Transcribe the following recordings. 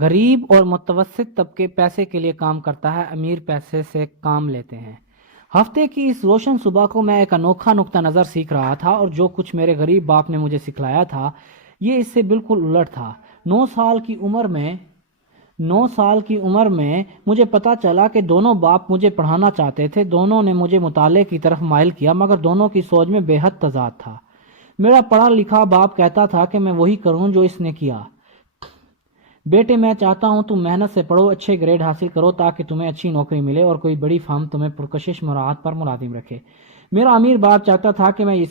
غریب اور متوسط طبقے پیسے کے لیے کام کرتا ہے، امیر پیسے سے کام لیتے ہیں۔ ہفتے کی اس روشن صبح کو میں ایک انوکھا نقطہ نظر سیکھ رہا تھا، اور جو کچھ میرے غریب باپ نے مجھے سکھلایا تھا یہ اس سے بالکل الٹ تھا۔ 9 سال کی عمر میں مجھے پتا چلا کہ دونوں باپ مجھے پڑھانا چاہتے تھے، دونوں نے مجھے مطالعے کی طرف مائل کیا، مگر دونوں کی سوچ میں بے حد تضاد تھا۔ میرا پڑھا لکھا باپ کہتا تھا کہ میں وہی کروں جو اس نے کیا۔ بیٹے، میں چاہتا ہوں تم محنت سے پڑھو، اچھے گریڈ حاصل کرو تاکہ تمہیں اچھی نوکری ملے اور کوئی بڑی فرم تمہیں پرکشش مراحت پر ملازم رکھے۔ میرا امیر باپ چاہتا تھا کہ میں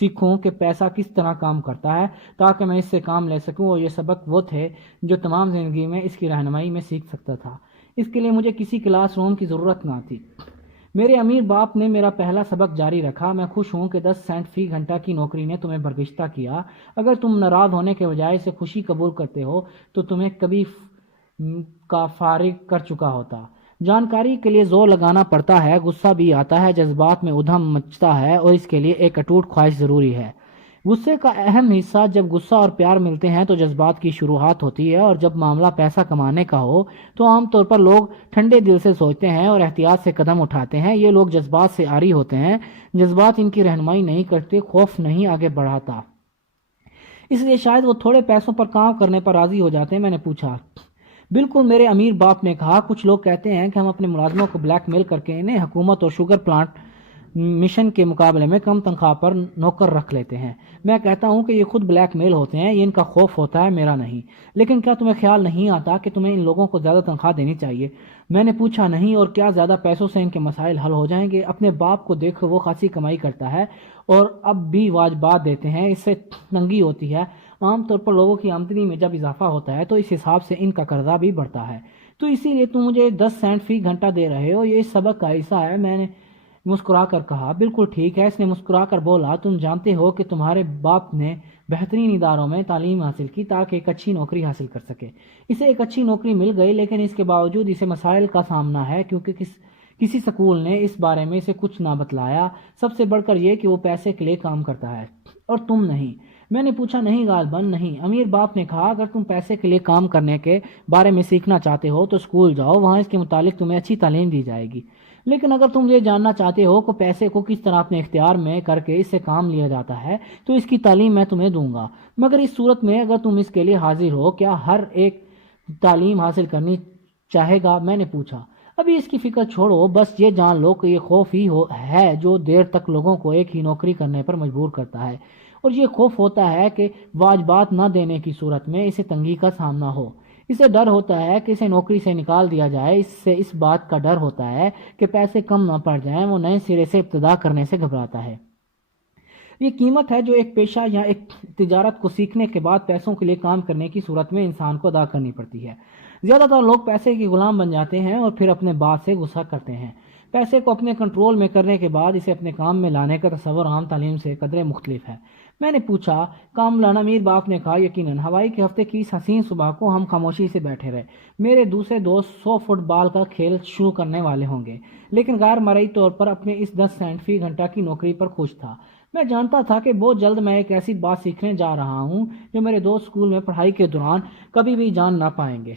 سیکھوں کہ پیسہ کس طرح کام کرتا ہے تاکہ میں اس سے کام لے سکوں، اور یہ سبق وہ تھے جو تمام زندگی میں اس کی رہنمائی میں سیکھ سکتا تھا۔ اس کے لیے مجھے کسی کلاس روم کی ضرورت نہ تھی۔ میرے امیر باپ نے میرا پہلا سبق جاری رکھا: میں خوش ہوں کہ 10 سینٹ فی گھنٹہ کی نوکری نے تمہیں برگشتہ کیا۔ اگر تم ناراض ہونے کے بجائے اسے خوشی قبول کرتے ہو تو تمہیں کبھی کا فارغ کر چکا ہوتا۔ جانکاری کے لیے زور لگانا پڑتا ہے، غصہ بھی آتا ہے، جذبات میں ادھم مچتا ہے، اور اس کے لیے ایک اٹوٹ خواہش ضروری ہے۔ غصے کا اہم حصہ: جب غصہ اور پیار ملتے ہیں تو جذبات کی شروعات ہوتی ہے، اور جب معاملہ پیسہ کمانے کا ہو تو عام طور پر لوگ ٹھنڈے دل سے سوچتے ہیں اور احتیاط سے قدم اٹھاتے ہیں۔ یہ لوگ جذبات سے عاری ہوتے ہیں، جذبات ان کی رہنمائی نہیں کرتے، خوف نہیں آگے بڑھاتا، اس لیے شاید وہ تھوڑے پیسوں پر کام کرنے پر راضی ہو جاتے ہیں۔ میں نے پوچھا، بالکل، میرے امیر باپ نے کہا، کچھ لوگ کہتے ہیں کہ ہم اپنے ملازموں کو بلیک میل کر کے انہیں حکومت اور شوگر پلانٹ مشن کے مقابلے میں کم تنخواہ پر نوکر رکھ لیتے ہیں۔ میں کہتا ہوں کہ یہ خود بلیک میل ہوتے ہیں، یہ ان کا خوف ہوتا ہے، میرا نہیں۔ لیکن کیا تمہیں خیال نہیں آتا کہ تمہیں ان لوگوں کو زیادہ تنخواہ دینی چاہیے؟ میں نے پوچھا، نہیں، اور کیا زیادہ پیسوں سے ان کے مسائل حل ہو جائیں گے؟ اپنے باپ کو دیکھو، وہ خاصی کمائی کرتا ہے اور اب بھی واجبات دیتے ہیں، اس سے تنگی ہوتی ہے۔ عام طور پر لوگوں کی آمدنی میں جب اضافہ ہوتا ہے تو اس حساب سے ان کا قرضہ بھی بڑھتا ہے، تو اسی لیے تم مجھے 10 سینٹ فی گھنٹہ دے رہے ہو، یہ اس سبق کا حصہ ہے۔ میں نے مسکرا کر کہا، بالکل ٹھیک ہے۔ اس نے مسکرا کر بولا، تم جانتے ہو کہ تمہارے باپ نے بہترین اداروں میں تعلیم حاصل کی تاکہ ایک اچھی نوکری حاصل کر سکے۔ اسے ایک اچھی نوکری مل گئی، لیکن اس کے باوجود اسے مسائل کا سامنا ہے کیونکہ کسی سکول نے اس بارے میں اسے کچھ نہ بتلایا، سب سے بڑھ کر یہ کہ وہ پیسے کے لیے کام کرتا ہے اور تم نہیں۔ میں نے پوچھا، نہیں غالباً نہیں۔ امیر باپ نے کہا، اگر تم پیسے کے لیے کام کرنے کے بارے میں سیکھنا چاہتے ہو تو اسکول جاؤ، وہاں اس کے متعلق تمہیں اچھی تعلیم دی جائے گی۔ لیکن اگر تم یہ جاننا چاہتے ہو کہ پیسے کو کس طرح اپنے اختیار میں کر کے اس سے کام لیا جاتا ہے تو اس کی تعلیم میں تمہیں دوں گا، مگر اس صورت میں اگر تم اس کے لیے حاضر ہو، کیا ہر ایک تعلیم حاصل کرنی چاہے گا؟ میں نے پوچھا، ابھی اس کی فکر چھوڑو، بس یہ جان لو کہ یہ خوف ہی ہے جو دیر تک لوگوں کو ایک ہی نوکری کرنے پر مجبور کرتا ہے، اور یہ خوف ہوتا ہے کہ واجبات نہ دینے کی صورت میں اسے تنگی کا سامنا ہو۔ اسے ڈر ہوتا ہے کہ اسے نوکری سے نکال دیا جائے، اس سے اس بات کا ڈر ہوتا ہے کہ پیسے کم نہ پڑ جائیں، وہ نئے سرے سے ابتدا کرنے سے گھبراتا ہے۔ یہ قیمت ہے جو ایک پیشہ یا ایک تجارت کو سیکھنے کے بعد پیسوں کے لیے کام کرنے کی صورت میں انسان کو ادا کرنی پڑتی ہے۔ زیادہ تر لوگ پیسے کے غلام بن جاتے ہیں اور پھر اپنے باپ سے غصہ کرتے ہیں۔ پیسے کو اپنے کنٹرول میں کرنے کے بعد اسے اپنے کام میں لانے کا تصور عام تعلیم سے قدرے مختلف ہے۔ میں نے پوچھا، کام لانا؟ امیر باپ نے کہا، یقیناً۔ ہوائی کے ہفتے کی اس حسین صبح کو ہم خاموشی سے بیٹھے رہے۔ میرے دوسرے دوست 100 فٹ بال کا کھیل شروع کرنے والے ہوں گے، لیکن غیر مرئی طور پر اپنے اس 10 سینٹ فی گھنٹہ کی نوکری پر خوش تھا۔ میں جانتا تھا کہ بہت جلد میں ایک ایسی بات سیکھنے جا رہا ہوں جو میرے دوست اسکول میں پڑھائی کے دوران کبھی بھی جان نہ پائیں گے۔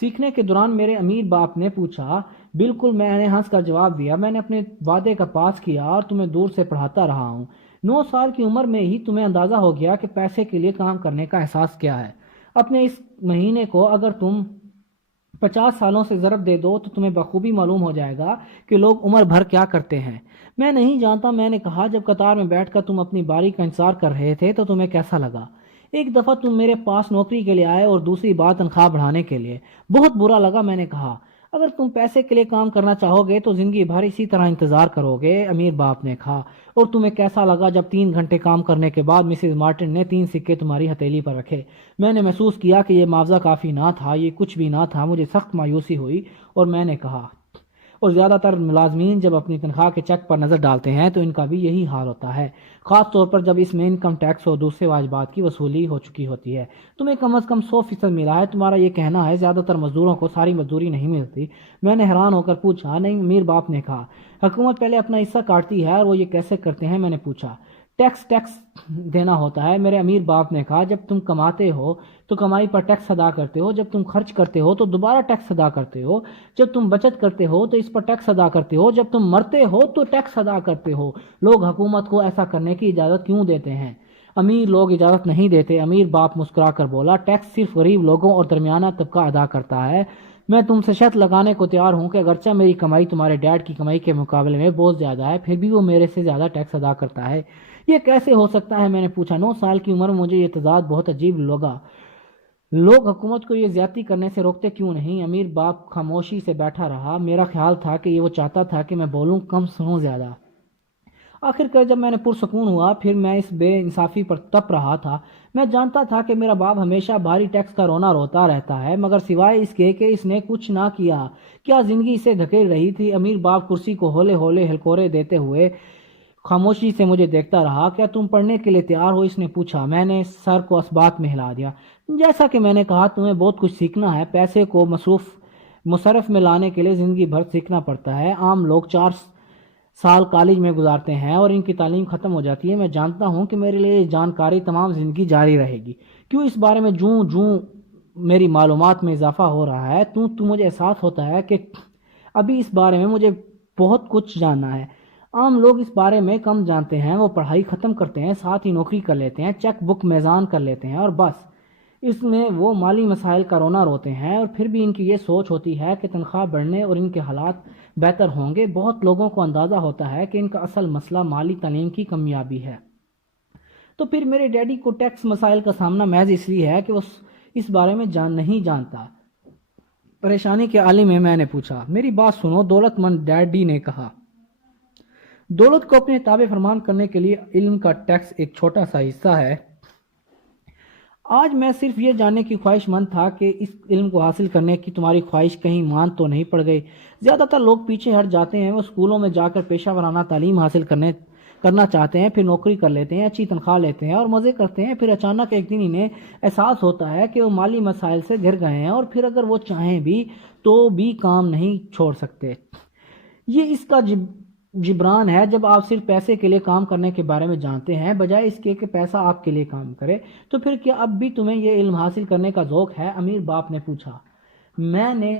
سیکھنے کے دوران میرے امیر باپ نے پوچھا، بالکل، میں نے ہنس کر جواب دیا، میں نے اپنے وعدے کا پاس کیا اور تمہیں دور سے پڑھاتا رہا ہوں۔ 9 سال کی عمر میں ہی تمہیں اندازہ ہو گیا کہ پیسے کے لیے کام کرنے کا احساس کیا ہے۔ اپنے اس مہینے کو اگر تم 50 سالوں سے ضرب دے دو تو تمہیں بخوبی معلوم ہو جائے گا کہ لوگ عمر بھر کیا کرتے ہیں۔ میں نہیں جانتا، میں نے کہا، جب قطار میں بیٹھ کر تم اپنی باری کا انتظار کر رہے تھے تو تمہیں کیسا لگا؟ ایک دفعہ تم میرے پاس نوکری کے لیے آئے اور دوسری بار تنخواہ بڑھانے کے لیے۔ بہت برا لگا، میں نے کہا۔ اگر تم پیسے کے لیے کام کرنا چاہو گے تو زندگی بھر اسی طرح انتظار کرو گے، امیر باپ نے کہا۔ اور تمہیں کیسا لگا جب 3 گھنٹے کام کرنے کے بعد مسز مارٹن نے 3 سکے تمہاری ہتھیلی پر رکھے؟ میں نے محسوس کیا کہ یہ معاوضہ کافی نہ تھا، یہ کچھ بھی نہ تھا۔ مجھے سخت مایوسی ہوئی اور میں نے کہا، اور زیادہ تر ملازمین جب اپنی تنخواہ کے چیک پر نظر ڈالتے ہیں تو ان کا بھی یہی حال ہوتا ہے، خاص طور پر جب اس میں انکم ٹیکس اور دوسرے واجبات کی وصولی ہو چکی ہوتی ہے۔ تمہیں کم از کم 100% ملا ہے، تمہارا یہ کہنا ہے زیادہ تر مزدوروں کو ساری مزدوری نہیں ملتی؟ میں نے حیران ہو کر پوچھا۔ نہیں، امیر باپ نے کہا، حکومت پہلے اپنا حصہ کاٹتی ہے، اور وہ یہ کیسے کرتے ہیں؟ میں نے پوچھا۔ ٹیکس دینا ہوتا ہے۔ میرے امیر باپ نے کہا، جب تم کماتے ہو تو کمائی پر ٹیکس ادا کرتے ہو، جب تم خرچ کرتے ہو تو دوبارہ ٹیکس ادا کرتے ہو، جب تم بچت کرتے ہو تو اس پر ٹیکس ادا کرتے ہو، جب تم مرتے ہو تو ٹیکس ادا کرتے ہو۔ لوگ حکومت کو ایسا کرنے کی اجازت کیوں دیتے ہیں؟ امیر لوگ اجازت نہیں دیتے۔ امیر باپ مسکرا کر بولا، ٹیکس صرف غریب لوگوں اور درمیانہ طبقہ ادا کرتا ہے۔ میں تم سے شرط لگانے کو تیار ہوں کہ اگرچہ میری کمائی تمہارے ڈیڈ کی کمائی کے مقابلے میں بہت زیادہ ہے، پھر بھی وہ میرے سے زیادہ ٹیکس ادا کرتا ہے۔ یہ کیسے ہو سکتا ہے؟ میں نے پوچھا۔ 9 سال کی عمر میں مجھے یہ تضاد بہت عجیب لگا۔ لوگ حکومت کو یہ زیادتی کرنے سے روکتے کیوں نہیں؟ امیر باپ خاموشی سے بیٹھا رہا۔ میرا خیال تھا کہ یہ وہ چاہتا تھا کہ میں بولوں کم سنوں زیادہ۔ آخر کار جب میں نے پرسکون ہوا، پھر میں اس بے انصافی پر تپ رہا تھا۔ میں جانتا تھا کہ میرا باپ ہمیشہ بھاری ٹیکس کا رونا روتا رہتا ہے، مگر سوائے اس کے کہ اس نے کچھ نہ کیا، کیا زندگی اسے دھکیل رہی تھی؟ امیر باپ کرسی کو ہولے ہولے ہلکورے دیتے ہوئے خاموشی سے مجھے دیکھتا رہا۔ کیا تم پڑھنے کے لیے تیار ہو؟ اس نے پوچھا۔ میں نے سر کو اسبات میں ہلا دیا۔ جیسا کہ میں نے کہا، تمہیں بہت کچھ سیکھنا ہے۔ پیسے کو مصرف میں لانے کے لیے زندگی بھر سیکھنا پڑتا ہے۔ عام لوگ 4 سال کالج میں گزارتے ہیں اور ان کی تعلیم ختم ہو جاتی ہے۔ میں جانتا ہوں کہ میرے لیے یہ جانکاری تمام زندگی جاری رہے گی۔ کیوں اس بارے میں جوں میری معلومات میں اضافہ ہو رہا ہے تو مجھے احساس ہوتا ہے کہ ابھی اس بارے میں مجھے بہت کچھ جاننا ہے۔ عام لوگ اس بارے میں کم جانتے ہیں۔ وہ پڑھائی ختم کرتے ہیں، ساتھ ہی نوکری کر لیتے ہیں، چیک بک میزان کر لیتے ہیں اور بس اس میں وہ مالی مسائل کا رونا روتے ہیں، اور پھر بھی ان کی یہ سوچ ہوتی ہے کہ تنخواہ بڑھنے اور ان کے حالات بہتر ہوں گے۔ بہت لوگوں کو اندازہ ہوتا ہے کہ ان کا اصل مسئلہ مالی تعلیم کی کمیابی ہے۔ تو پھر میرے ڈیڈی کو ٹیکس مسائل کا سامنا محض اس لیے ہے کہ وہ اس بارے میں نہیں جانتا۔ پریشانی کے عالم میں نے پوچھا۔ میری بات سنو، دولت مند ڈیڈی نے کہا۔ دولت کو اپنے تابع فرمان کرنے کے لیے علم کا ٹیکس ایک چھوٹا سا حصہ ہے۔ آج میں صرف یہ جاننے کی خواہش مند تھا کہ اس علم کو حاصل کرنے کی تمہاری خواہش کہیں مان تو نہیں پڑ گئی۔ زیادہ تر لوگ پیچھے ہٹ جاتے ہیں۔ وہ اسکولوں میں جا کر پیشہ ورانہ تعلیم حاصل کرنا چاہتے ہیں، پھر نوکری کر لیتے ہیں، اچھی تنخواہ لیتے ہیں اور مزے کرتے ہیں، پھر اچانک ایک دن انہیں احساس ہوتا ہے کہ وہ مالی مسائل سے گھر گئے ہیں، اور پھر اگر وہ چاہیں بھی تو بھی کام نہیں چھوڑ سکتے۔ یہ اس کا جبران ہے جب آپ صرف پیسے کے لیے کام کرنے کے بارے میں جانتے ہیں، بجائے اس کے کہ پیسہ آپ کے لیے کام کرے۔ تو پھر کیا اب بھی تمہیں یہ علم حاصل کرنے کا ذوق ہے؟ امیر باپ نے پوچھا۔ میں نے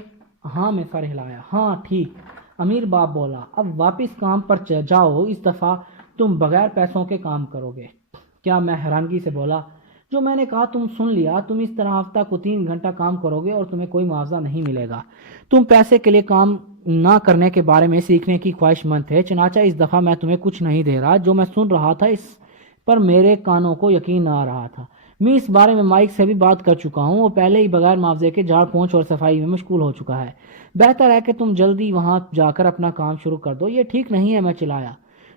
ہاں میں سر ہلایا۔ ہاں ٹھیک، امیر باپ بولا۔ اب واپس کام پر جاؤ، اس دفعہ تم بغیر پیسوں کے کام کرو گے۔ کیا؟ میں حیرانگی سے بولا۔ جو میں نے کہا تم سن لیا۔ تم اس طرح ہفتہ کو 3 گھنٹہ کام کرو گے اور تمہیں کوئی معاوضہ نہیں ملے گا۔ تم پیسے کے لیے کام نہ کرنے کے بارے میں سیکھنے کی خواہش مند تھے، چنانچہ اس دفعہ میں تمہیں کچھ نہیں دے رہا۔ جو میں سن رہا تھا اس پر میرے کانوں کو یقین نہ آ رہا تھا۔ میں اس بارے میں مائک سے بھی بات کر چکا ہوں، وہ پہلے ہی بغیر معاوضے کے جھاڑ پونچھ اور صفائی میں مشغول ہو چکا ہے۔ بہتر ہے کہ تم جلدی وہاں جا کر اپنا کام شروع کر دو۔ یہ ٹھیک نہیں ہے، میں چلایا۔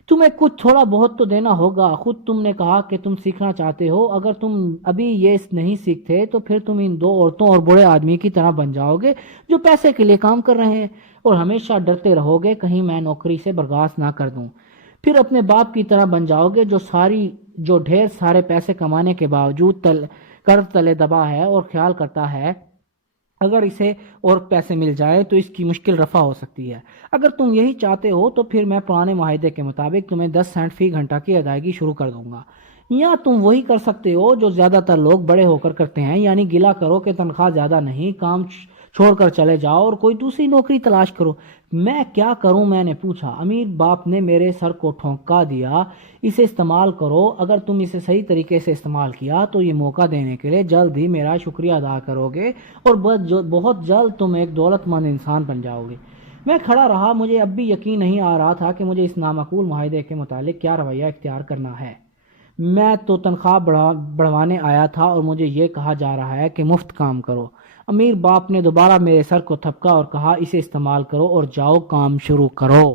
تمہیں کچھ تھوڑا بہت تو دینا ہوگا۔ خود تم نے کہا کہ تم سیکھنا چاہتے ہو۔ اگر تم ابھی یہ نہیں سیکھتے تو پھر تم ان 2 عورتوں اور بوڑھے آدمی کی طرح بن جاؤ گے جو پیسے کے لیے کام کر رہے ہیں، اور ہمیشہ ڈرتے رہو گے کہیں میں نوکری سے برخاست نہ کر دوں۔ پھر اپنے باپ کی طرح بن جاؤ گے جو ڈھیر سارے پیسے کمانے کے باوجود قرض تلے دبا ہے اور خیال کرتا ہے اگر اسے اور پیسے مل جائے تو اس کی مشکل رفع ہو سکتی ہے۔ اگر تم یہی چاہتے ہو تو پھر میں پرانے معاہدے کے مطابق تمہیں 10 سینٹ فی گھنٹہ کی ادائیگی شروع کر دوں گا۔ یا تم وہی کر سکتے ہو جو زیادہ تر لوگ بڑے ہو کر کرتے ہیں، یعنی گلہ کرو کہ تنخواہ زیادہ نہیں، کام چھوڑ کر چلے جاؤ اور کوئی دوسری نوکری تلاش کرو۔ میں کیا کروں؟ میں نے پوچھا۔ امیر باپ نے میرے سر کو ٹھونکا دیا۔ اسے استعمال کرو۔ اگر تم اسے صحیح طریقے سے استعمال کیا تو یہ موقع دینے کے لیے جلد ہی میرا شکریہ ادا کرو گے اور بہت جلد تم ایک دولت مند انسان بن جاؤ گے۔ میں کھڑا رہا۔ مجھے اب بھی یقین نہیں آ رہا تھا کہ مجھے اس نامعقول معاہدے کے متعلق کیا رویہ اختیار کرنا ہے۔ میں تو تنخواہ بڑھوانے آیا تھا اور مجھے یہ کہا جا رہا ہے کہ مفت کام کرو۔ امیر باپ نے دوبارہ میرے سر کو تھپکا اور کہا، اسے استعمال کرو اور جاؤ کام شروع کرو۔